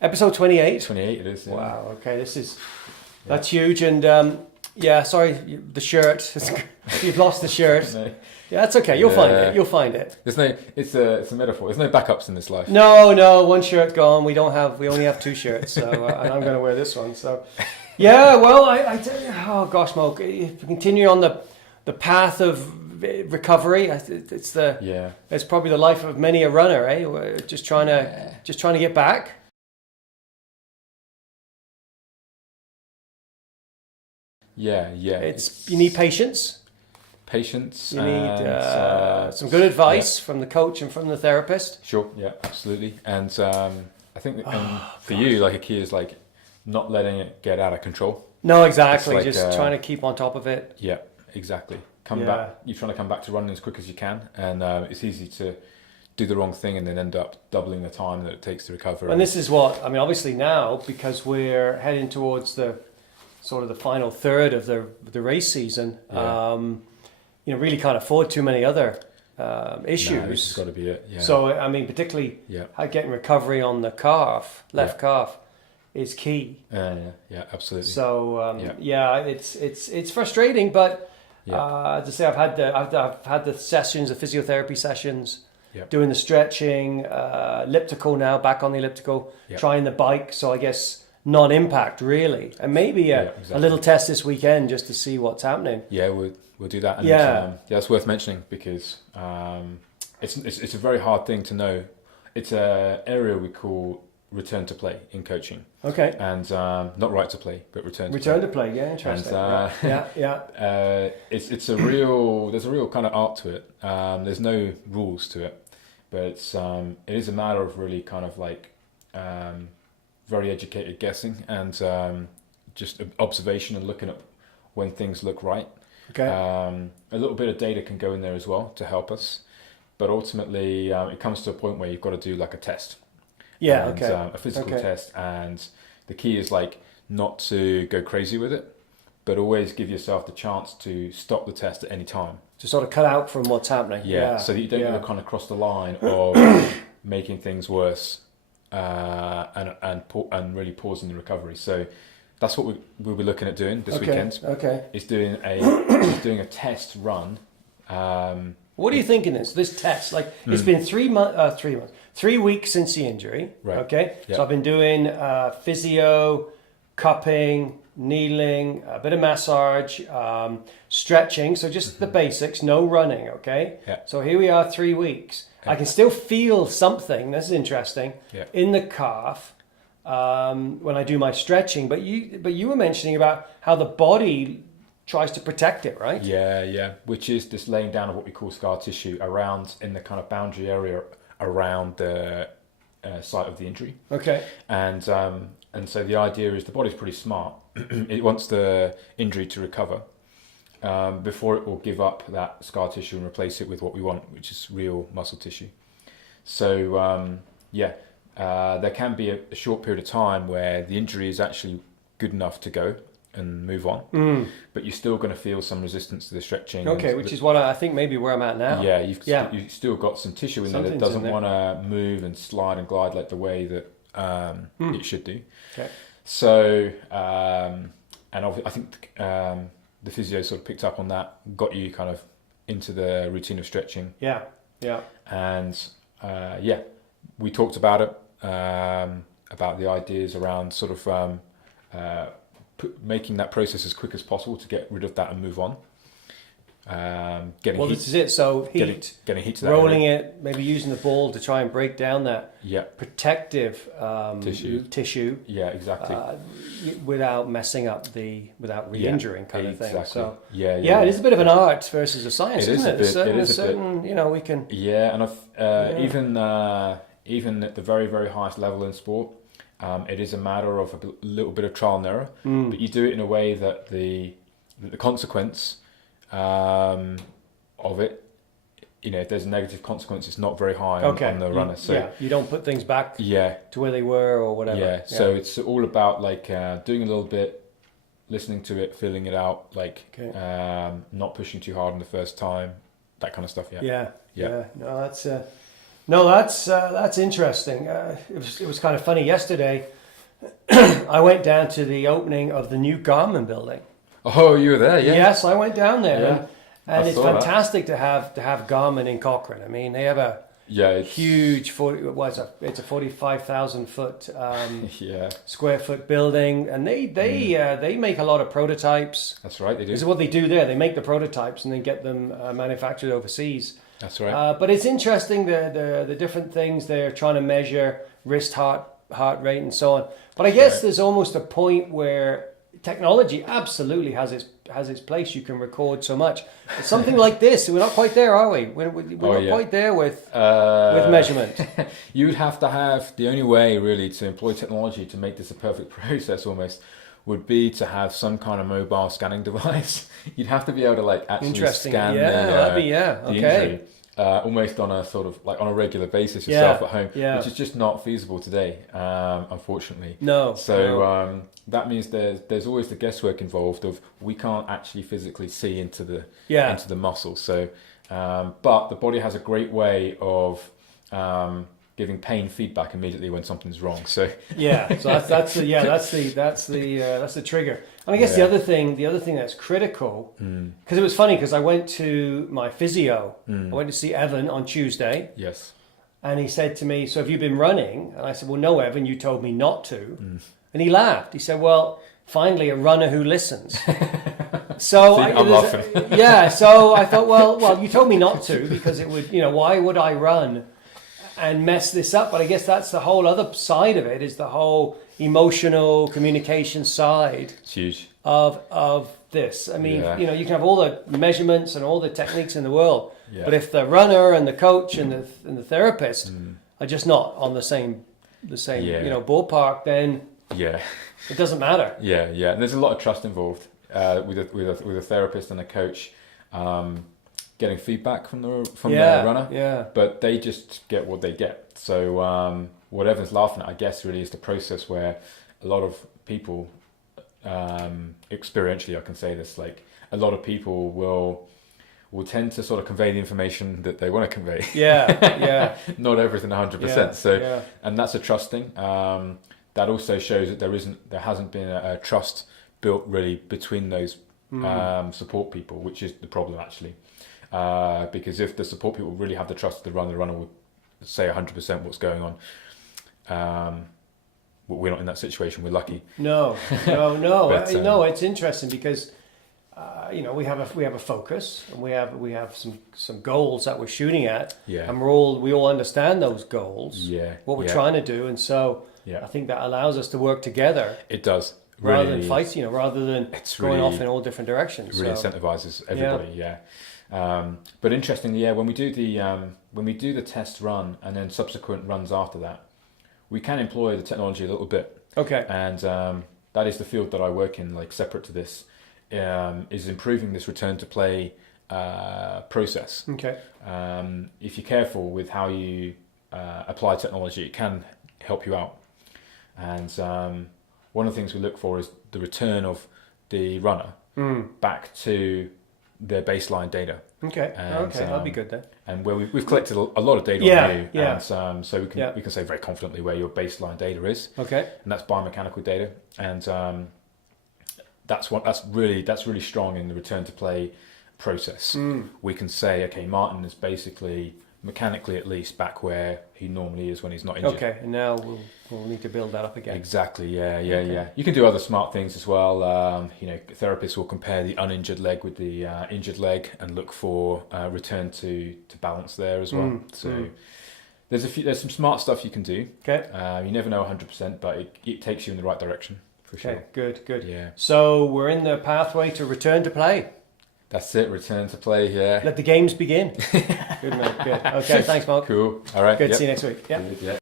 Episode 28. 28 it is. Yeah. Wow. Okay, that's huge. And sorry, the shirt. You've lost the shirt. No. Yeah, that's okay. You'll find it. You'll find it. There's no. It's a metaphor. There's no backups in this life. No. One shirt gone. We only have two shirts. So and I'm going to wear this one. So yeah. Well, I tell you. Oh gosh, Malc. If we continue on the path of recovery, it's probably the life of many a runner. We're just trying to get back. Yeah. You need patience. You need some good advice from the coach and from the therapist. Sure, yeah, absolutely. And I think for you, like a key is like not letting it get out of control. No, exactly. Like, just trying to keep on top of it. Yeah, exactly. Come back. You're trying to come back to running as quick as you can, and it's easy to do the wrong thing and then end up doubling the time that it takes to recover. And this is what I mean. Obviously now, because we're heading towards the sort of the final third of the race season. Really can't afford too many other issues. No, this has got to be it. Yeah. So I mean, particularly getting recovery on the left calf, is key. Yeah, absolutely. So it's frustrating, but as I say, I've had the sessions, the physiotherapy sessions, doing the stretching, elliptical now, back on the elliptical, trying the bike. So I guess non-impact really, and maybe a little test this weekend just to see what's happening. Yeah, we'll do that. And it's worth mentioning because it's a very hard thing to know. It's an area we call return to play in coaching. Okay. And not right to play, but return to play. Yeah, interesting. And, there's a real kind of art to it. There's no rules to it, but it is a matter of really kind of like very educated guessing and just observation and looking at when things look right. Okay. A little bit of data can go in there as well to help us, but ultimately it comes to a point where you've got to do like a test. Yeah. And, a physical test, and the key is like not to go crazy with it, but always give yourself the chance to stop the test at any time. To sort of cut out from what's happening. Yeah. So that you don't ever kind of cross the line of making things worse and really pausing the recovery. So that's what we'll be looking at doing this weekend. Okay. Is doing a test run. What are you thinking? This test, like it's been 3 weeks since the injury. Right. Okay. Yep. So I've been doing physio, cupping, needling, a bit of massage, stretching. So just the basics, no running. Okay. Yeah. So here we are, 3 weeks. I can still feel something. This is interesting. Yeah. In the calf. When I do my stretching, but you were mentioning about how the body tries to protect it, right? Yeah, which is this laying down of what we call scar tissue around in the kind of boundary area around the site of the injury. Okay. And so the idea is the body's pretty smart. It wants the injury to recover before it will give up that scar tissue and replace it with what we want, which is real muscle tissue. So there can be a short period of time where the injury is actually good enough to go and move on, but you're still going to feel some resistance to the stretching. Okay, which is what I think maybe where I'm at now. Yeah, you've still got some tissue in there that doesn't want to move and slide and glide like the way that it should do. Okay. So, and I think the physio sort of picked up on that, got you kind of into the routine of stretching. Yeah. And we talked about it, about the ideas around sort of making that process as quick as possible to get rid of that and move on. Getting heat. This is it. So getting heat to that rolling area. it, maybe using the ball to try and break down that protective tissue. Yeah, exactly. Without messing up without re-injuring kind of thing. So yeah, it is a bit of an art versus a science, isn't it? It is a bit. We can. Yeah, and even at the very, very highest level in sport, it is a matter of a little bit of trial and error, but you do it in a way that the consequence of it, if there's a negative consequence, it's not very high on the runner. So you don't put things back to where they were or whatever. Yeah, so it's all about like doing a little bit, listening to it, feeling it out, not pushing too hard on the first time, that kind of stuff. Yeah. No, No, that's interesting. It was kind of funny yesterday. I went down to the opening of the new Garmin building. Oh, you were there, yeah? Yes, I went down there, Yeah. and I it's saw fantastic to have Garmin in Cochrane. I mean, they have a it's huge 45,000 foot yeah. square foot building, and they make a lot of prototypes. That's right, they do. This is what they do there. They make the prototypes and then get them manufactured overseas. That's right. But it's interesting the different things they're trying to measure, wrist heart rate and so on. But I guess there's almost a point where technology absolutely has its place. You can record so much. But something like this, we're not quite there, are we? We're not quite there with measurement. You'd have to have, the only way really to employ technology to make this a perfect process almost would be to have some kind of mobile scanning device. You'd have to be able to like actually scan the injury. Almost on a sort of like on a regular basis yourself at home, which is just not feasible today, unfortunately. No. So that means there's always the guesswork involved of we can't actually physically see into the muscle. So, but the body has a great way of giving pain feedback immediately when something's wrong. So so that's the trigger. And I guess the other thing that's critical, because it was funny because I went to my physio. I went to see Evan on Tuesday. Yes. And he said to me, "So have you been running?" And I said, "Well, no, Evan, you told me not to." And he laughed. He said, "Well, finally a runner who listens." So I'm laughing. So I thought, well, you told me not to because it would, why would I run and mess this up? But I guess that's the whole other side of it, is the whole emotional communication side. It's huge. Of this. I mean, you can have all the measurements and all the techniques in the world, but if the runner and the coach and the therapist are just not on the same ballpark, then it doesn't matter. And there's a lot of trust involved with a therapist and a coach. Getting feedback from the runner, but they just get what they get. So what Evan's laughing at, I guess, really is the process where a lot of people, experientially, I can say this, like a lot of people will tend to sort of convey the information that they want to convey. Not everything 100%. So, and that's a trusting. That also shows that there hasn't been a trust built really between those support people, which is the problem actually. Because if the support people really have the trust of the runner will say 100% what's going on. We're not in that situation. We're lucky. No. But, no. It's interesting because we have a focus and we have some goals that we're shooting at, and we all understand those goals. What we're trying to do, and so I think that allows us to work together. It does. Rather than fight, rather than going off in all different directions. It really incentivizes everybody. But interestingly, when we do the test run and then subsequent runs after that, we can employ the technology a little bit. Okay. And that is the field that I work in, like separate to this, is improving this return to play process. Okay. If you're careful with how you apply technology, it can help you out. And one of the things we look for is the return of the runner back to their baseline data. Okay. That'd be good then. And where we've collected a lot of data on you, and so we can say very confidently where your baseline data is. Okay. And that's biomechanical data, and that's really strong in the return to play process. We can say, okay, Martin is basically mechanically at least back where he normally is when he's not injured. Okay, and now we'll need to build that up again. Exactly, yeah. You can do other smart things as well. Therapists will compare the uninjured leg with the injured leg and look for return to balance there as well. There's some smart stuff you can do. Okay. You never know 100%, but it takes you in the right direction for sure. Good. Yeah. So we're in the pathway to return to play. That's it, return to play, yeah. Let the games begin. Good, man, good. Okay, thanks, Malc. Cool, all right. Good to see you next week. Yeah.